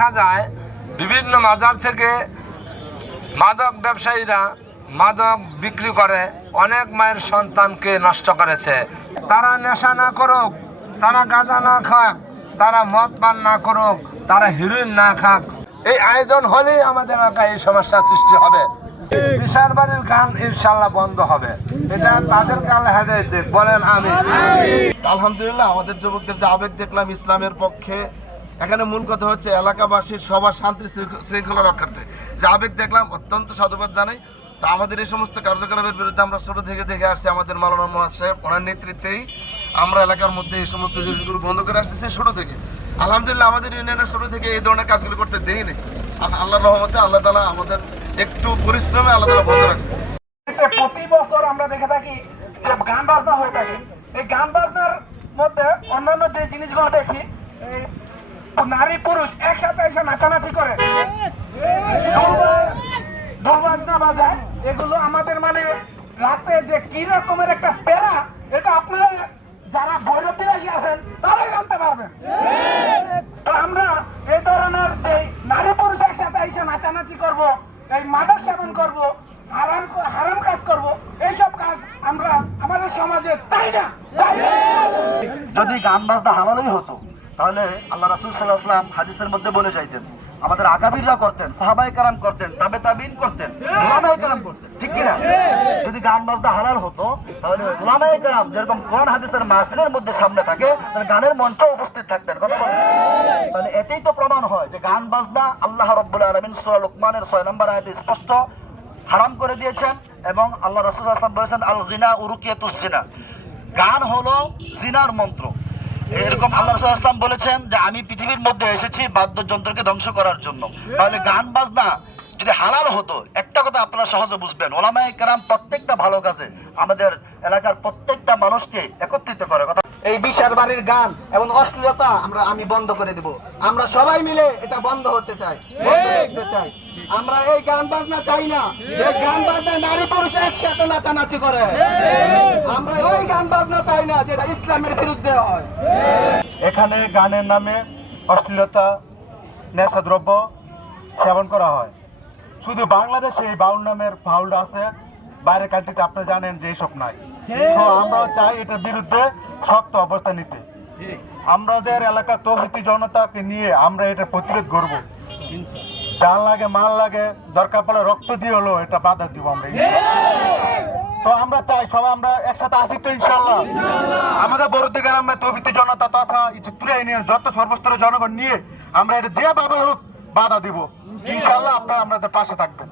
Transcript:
দেখা যায় বিভিন্ন মাজার থেকে মাদক ব্যবসায়ীরা মাদক বিক্রি করে অনেক মায়ের সন্তানকে নষ্ট করেছে। তারা নেশা না করুক, তারা গাঁজা না খাক, তারা মদ পান না করুক, তারা হিরোইন না খাক, এই আয়োজন হলেই আমাদের এলাকায় এই সমস্যা সৃষ্টি হবে। বিশাল বাড়ির গান ইনশাল্লাহ বন্ধ হবে, এটা তাদেরকে আল্লাহ হেদায়েত দিক, বলেন আমিন। আলহামদুলিল্লাহ, আমাদের যুবকদের যে আবেগ দেখলাম ইসলামের পক্ষে, এখানে মূল কথা হচ্ছে এলাকাবাসীর সবার শান্তি শৃঙ্খলা রক্ষার্থে যে আবেগ দেখলাম, অত্যন্ত সাধুবাদ জানাই। তো আমাদের এই সমস্ত কার্যকলাপের বিরুদ্ধে আমরা ছোট থেকে দেখে আসছি, আমাদের মাওলানা মহাশয় ওনার নেতৃত্বেই আমরা এলাকার মধ্যে এই সমস্ত জিনিসগুলো বন্ধ করে আসতেছি ছোট থেকে। আলহামদুলিল্লাহ, আমাদের ইউনিয়নের ছোট থেকে এই ধরনের কাজগুলো করতে দেই নেই। আল্লাহর রহমতে আল্লাহ তাআলা আমাদের একটু পরিশ্রমে আল্লাহ তাআলা বন্ধ রাখছে। প্রতি বছর আমরা দেখে থাকি যে গান বাজনা হয়ে থাকে। এই গান বাজনার মধ্যে অন্যান্য যে জিনিসগুলো দেখি, এই নারী পুরুষ একসাথে এসে নাচানাচি করে, ঢোল বাজনা বাজায়, এগুলো আমাদের মানে রাতে যে কি রকমের একটা প্যারা, এটা আপনারা যারা ভৈরব বিলাসী আছেন তারাই জানতে পারবেন। তো আমরা এই ধরনের যে নারী পুরুষ একসাথে এসে নাচানাচি করব, এই মাদক সেবন করব, হারাম কাজ করব, এইসব কাজ আমরা আমাদের সমাজে চাই না। যদি গান বাজনা হালালই হতো তাহলে আল্লাহ রাসূল সাল্লাল্লাহু আলাইহি ওয়াসাল্লাম হাদিসের মধ্যে বলে যাইতেন, আমাদের আকাবিররা করতেন, সাহাবায়ে কেরাম করতেন, তাবে তাবিঈন করতেন, উলামায়ে কেরাম করতেন, ঠিক কি না? যদি গান বাজনা হালাল হতো তাহলে উলামায়ে কেরাম যেরকম কোরআন হাদিসের মাহফিলের মধ্যে সামনে থাকে, তাহলে গানের মঞ্চে উপস্থিত থাকতেন। কথা বলেন, তাহলে এতেই তো প্রমাণ হয় যে গান বাজনা আল্লাহ রাব্বুল আলামিন সূরা লুকমানের 6 নম্বর আয়াতে স্পষ্ট হারাম করে দিয়েছেন। এবং আল্লাহ রাসূল সাল্লাল্লাহু আলাইহি ওয়াসাল্লাম বলেছেন, আল গিনা উরুকিয়াতুজ জিনা, গান হলো জিনার মন্ত্র। এরকম আল্লাহ রাসূল সাল্লাল্লাহু আলাইহি ওয়াসাল্লাম বলেছেন যে আমি পৃথিবীর মধ্যে এসেছি বাদ্যযন্ত্রকে ধ্বংস করার জন্য। তাহলে গান বাজনা যদি হালাল হতো, একটা কথা আপনারা সহজে বুঝবেন, উলামায়ে কেরাম প্রত্যেকটা ভালো কাজে আমাদের এলাকার প্রত্যেকটা মানুষকে একত্রিত করে। কথা এই বিশাল বাড়ির গান এবং অশ্লীলতা আমি বন্ধ করে দেব। আমরা সবাই মিলে এটা বন্ধ হতে চাই, বন্ধ করতে চাই। আমরা এই গান বাজনা চাই না যে গান বাজনা নারী পুরুষ একসাথে নাচানাচি করে। আমরা ওই গান বাজনা চাই না যেটা ইসলামের বিরুদ্ধে হয়। এখানে গানের নামে অশ্লীলতা, নেশাদ্রব্য সেবন করা হয়। শুধু বাংলাদেশে এই বাউল নামের ফাউলটা আছে, বাইরের কান্ট্রিতে আপনি জানেন যে এইসব নাই। তো আমরাও চাই এটার বিরুদ্ধে শক্ত অবস্থান নিতে। আমাদের এলাকার তৌহিদি জনতাকে নিয়ে আমরা এটা প্রতিরোধ করব। জান লাগে, মাল লাগে, দরকার পড়লে রক্ত দিয়ে হলো এটা বাধা দিব আমরা। তো আমরা চাই সবাই আমরা একসাথে আসি তো ইনশাআল্লাহ। আমাদের বড়দি গ্রামে তৌহিদি জনতা তথা চিত্রা ইউনিয়ন যত সর্বস্তরের জনগণ নিয়ে আমরা এটা যেভাবে হোক বাধা দিব ইনশাআল্লাহ। আপনারা আমাদের পাশে থাকবেন।